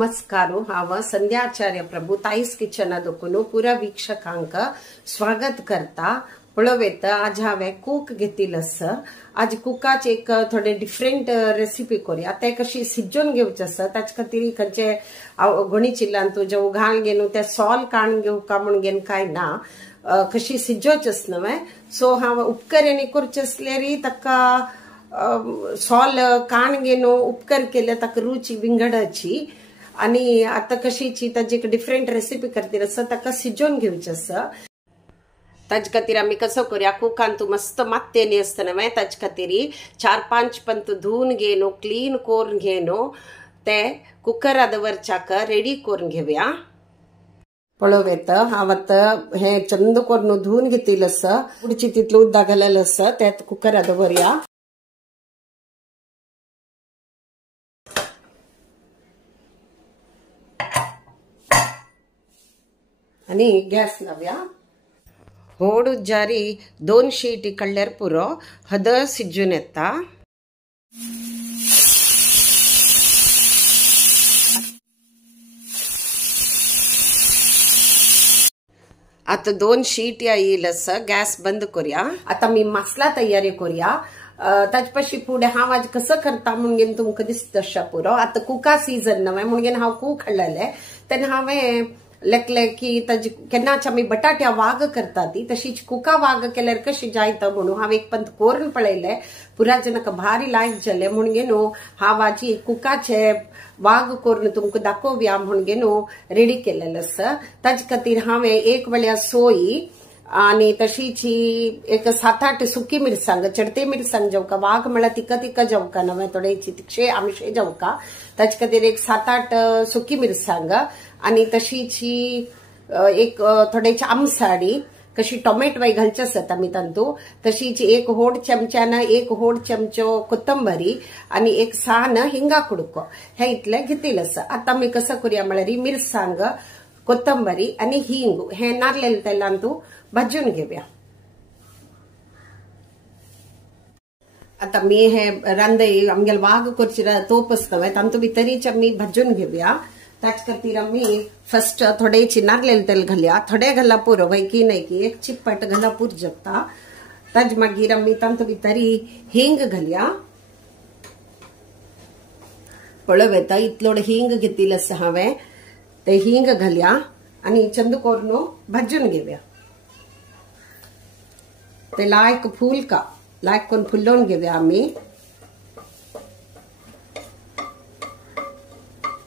नमस्कार हांव संध्या आचार्य प्रभू ताईस किचन दोकून पुरा वीक्षकांक स्वागत करता। पळोवेत आज हांवें कूक घेतिल्लो आज कुकाचे एक थोडे डिफरंट रेसिपी करूया। ते कशी सिजोवन घेवचे आसा ताचे खातीर खंयचे घोणी चिल्लान तूं जे उघाण घेवन ते सॉल काण घेऊ का म्हण घेन काय ना कशी सिजोवचेच न्हय। सो हांव उपकारांनी करचे आसल्यार ताका सॉल काण घेवन उपकार केले ताका रुची विंगडाची आणि आता कशीची ताजी एक डिफरंट रेसिपी करतील आसा ताका सिजोवन घेवचे आसा। ताजे खातीर आमी कसो करूया कुकान तूं मस्त मात्तेनी आसता न्हय ताजे खातीर 4-5 पंत धुवन घेवन क्लीन करून घेवन ते कुकरा दवरच्याक रेडी करून घेवया। पळोवेत हांव आतां हे चंद करून धुवन घेतिल्लो आसा पुडची तितलो उदक घालेलो आसा ते कुकरा दवरया। आणि गॅस लावया। व्हड जारी 2 शीटी काडल्यार पुरो हद सिजून येता। आता 2 शीटी येयला आसा गॅस बंद करूया। आता मी मसाला तयारी करूया। ताजे पाशी फुडें हांव आज कसं करता म्हणून तुमकां दिसता तशा पुरो। आता कुका सीजन न्हय म्हणून हांव कूक हाडलेले तेन्ना हांवें लेकले की ताजी केन्नाच आमी बटाट्या वाग करता ती तशीच कुका वाग केल्यार कशी जायता म्हणून हांव एक पंत करून पळयले पुरा जनांक भारी लायक जाले म्हणून हांव आजी कुकाचे वाग करून तुमकां दाखोवया म्हणून रेडी केलेलो आसा। ताजे खातीर हांवें एक वळ्या सोयी आणि तशीच एक 7-8 सुकी मिरसांग चडते मिरसांग जेवका वाघ म्हळ्यार तिका जेवका नवे थोडेची तिक्षे आमशे जेवका ताचे खातीर एक 7-8 सुकी मिरसांग आणि तशीच एक थोडेची आमसाडी कशी टोमॅटो वाय घालचे आसत आमी तांतू तशीच एक व्हड चमच्यान एक व्हड चमचो कोथंबरी आणि एक सान हिंगा कुडको हे इतले घेतिल्ले आसा। आता आमी कसं करूया म्हळ्यार मिरसांग कोथंबरी आणि हिंग हे नारलेले तेलान तू भाजून घेऊया। आता मी हे रांदे आमगेल वाग करची तोप आसता तांतू भितरीच आमी भाजून घेऊया। ताचे खातीर आमी फर्स्ट थोडेची नारलेले तेल घालया थोडे घाला पुरो वय की नाही की एक चिप्पट घाला पुर जगता। ताज मागीर आमी तांतू भितरी हिंग घालया। पळोवेता इतलोड हिंग घेतिल्लो आसा हांवें ते हिंग घालया आणि चंद करून भाजून घेवया। ते लायक फुलका लायक करून फुलोवन घेवया आमी।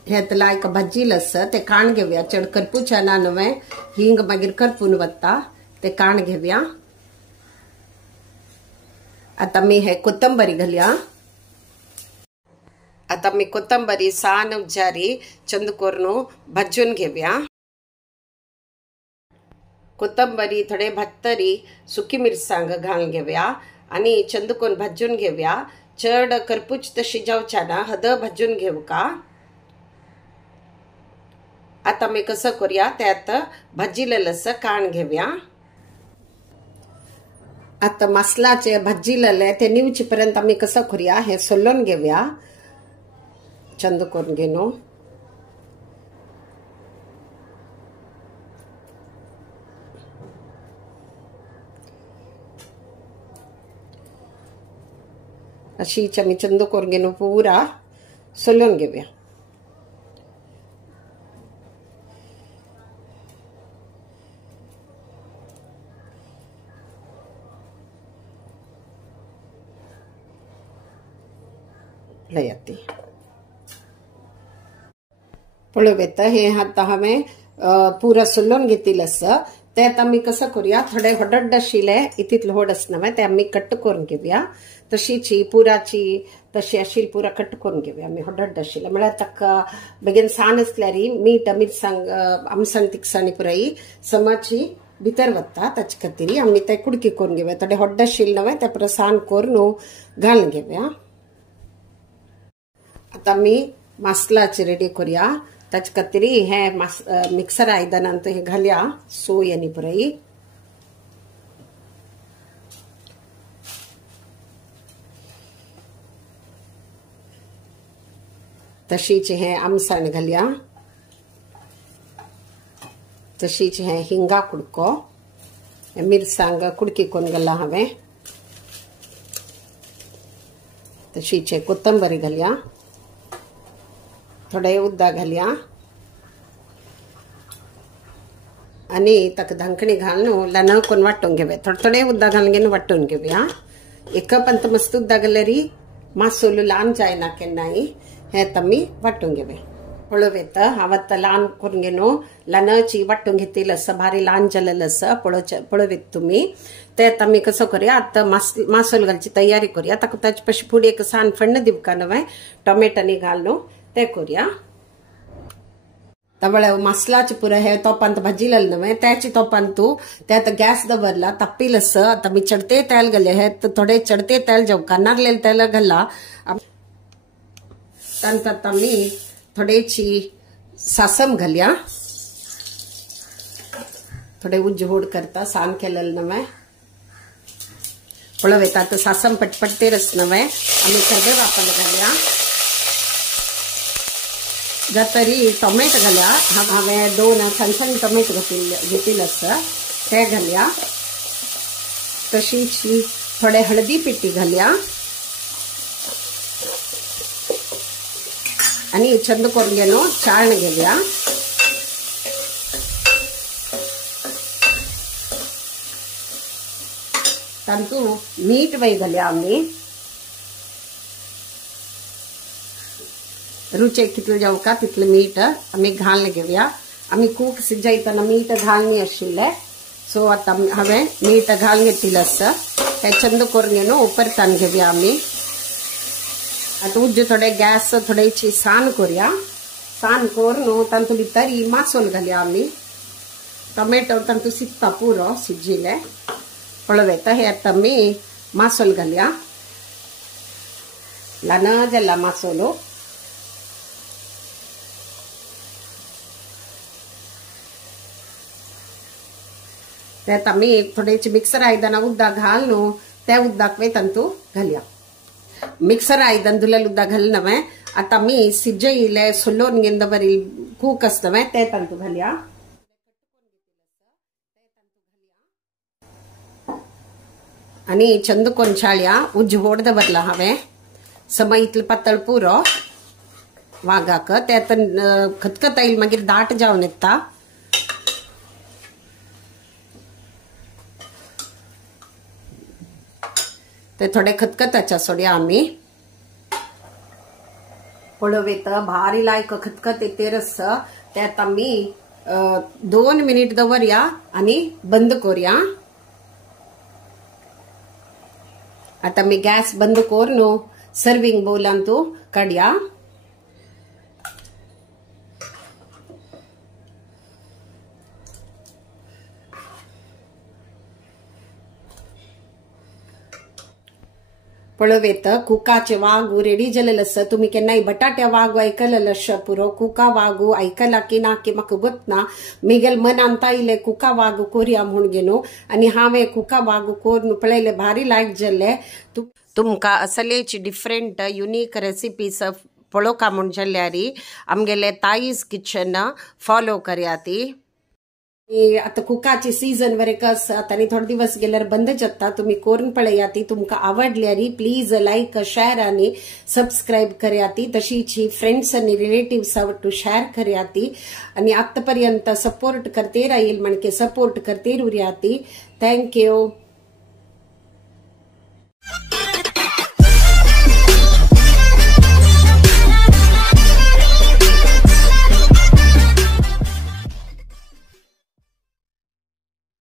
हे लायक भाजिल्लो आसा ते काण घेवया चड करपुचे ना न्हय हिंग मागीर करपून वता ते काण घेवया। आता मी हे कोथंबरी घालया। आता मी कोथंबरी सान जारी चंद करून भाजून घेवया। कोथंबरी थोडे भाजतरी सुकी मिरसांग घालून घेवया आणि चंद करून भाजून घेवया। चड करपूच तशी जावच्या ना हद भाजून घेवका। आता मी कसं करूया त्यात भाजिलेलं असं काण घेऊया। आता मसालाचे भाजिलेले ते निवचे पर्यंत आम्ही कसं करूया हे सोलून घेऊया चंद करून घेऊन। अशीच आम्ही चंद करून घेऊन पुरा सोलून घेऊया। लयती पळोवेत हे आता हांवें पुरा सोलून घेतिल्लो आसा ते आता आमी कसं करूया थोडे हडड आशिल्ले इतितलो व्हड आसना ते आमी कट करून घेवया। तशीच पुराची तशी आशिल्ली पुरा कट करून घेवया आमी हडड आशिल्ले म्हळ्यार ताका बेगीन सान आसल्यार मीठ मिरसांग आमसांग तिखसाणी पुराई समाची भितर वता ताचे खातीर आमी ते कुडकी करून घेवया। थोडे हड्ड आशिल्ले न्हय ते पुरो सान करून घालून घेवया। आता मी मसालाचे रेडी करूया ताचे खातीर हे मिक्सर आयदनांत हे घालया सोय आनी पुराई। तशीच हे आमसण घालया, तशीच हे हिंगा कुडको, मिरसांग कुडकी कोण घाला हांवें, तशीच कोथंबरी घालया, थोडे उद्दा घालया आणि ताका धांकणी घालून लन कोण वाटून घेवे, थोडे थोडे उद्दा घालून वाटून घेवया. एक पंत मस्त उद्दा घालरी मासोल ल्हान जायना केन्नाय हे तमी वाटून घेवे. पळोवेत हांव ल्हान करून घेनो ल्हानची वाटून घेतलेलं भारी ल्हान जालेलं पळोवेत तुम्ही. ते आम्ही कसं करूया, आता मासोल घालची तयारी करूया. ताका ताचे पशी फुडें एक सान फण्ण दिवका नव्हे टोमॅटोनी घालून ते करूया. तवळे मसलाचे पुरं हे तोपांत भाजीलेलं नव्हे त्याची तोपांतू त्यात गॅस दवरला तप्पिलस. आता मी चढते तेल घाले हे थोडे चढते तेल जेवका नारलेलं तेल घाला. त्यानंतर मी थोडेची सासम घालया, थोडे उज्जहोड करता सान केलेलं नव्हे पळवेत. आता सासम पटपट रस नव्हे आम्ही कर्दे वापर घालया. जर तरी टोमॅटो घालया, हांवें 2 सणसण टोमॅटो घेतिलस ते घालया. तशीच थोडे हळदी पिट्टी घालया आणि चंद करून घेनो चाळण घेवया. तांतू मीठ वय घालया आम्ही रुचेक कितलं जावका तितलं मीठ आम्ही घालून घेवया. आम्ही कूक शिजयतना मीठ घालनी आशिल्ले सो आता हांवें मीठ घालून घेतिलस ते चंद करून घेनो उपरतान घेवया आम्ही. आता उज्ज थोडे गॅस थोडेची सान करूया. सान करून तांतू भितर ही मासोल घालया आम्ही. टोमॅटो तांतू सित्ता पुरो सिज्जिले पळवेत हे आता मी मासोल घालया. ल्हान जाला मासोलो त्यात आम्ही थोडेचे मिक्सर आयदना उद्दा घालून त्या उद्दाक तांतू घालया. मिक्सर आयदन दुलेल उद्दा घाल नव्हे आता मी सिज्जयिले सोलोन घेन बरी कूक असतवे ते तांतू घालया. आणि चंद कोण चाळ्या उज्ज होड दवरला हांवें समय इतलं पातळ पुरो वागाक त्यात खतखत येईल मागीर दाट जावन येता. ते थोडे खतखताच्या सोड्या आम्ही पळवेत भारी लायक खतखत येते रस त्यात आम्ही 2 मिनिट दवरया आणि बंद करूया. आता मी गॅस बंद करून सर्विंग बोलांतू काढया. पळवेत कुकाचे वागू रेडी जालेलस. तुम्ही केन्नाय बटाट्या वागू ऐकलेलस पुरो कुका वागू ऐकला की ना की म्हाका गोतना मिगेल मनांत आयले कुका वागू कोरया म्हूण घेनो आणि हांवें कुका वागू करून पळयले भारी लायक जाले. तुमकां असलेची डिफरंट युनिक रेसिपीज पळोवका म्हूण जाल्यार आमगेले ताईज किचन फॉलो करयाती. आता कुकाची सीजन वरेकस आता थोडे दिवस गेल्यार बंद जाता. तुम्ही करून पळयाती. तुमकां आवडल्यार प्लीज लायक शेअर आणि सबस्क्राईब करयाती. तशीच फ्रेंड्स आणि रिलेटिव्स आवडू शेअर करयाती आणि आतापर्यंत सपोर्ट करते राहील म्हणजे सपोर्ट करते उरयाती. थँक्यू.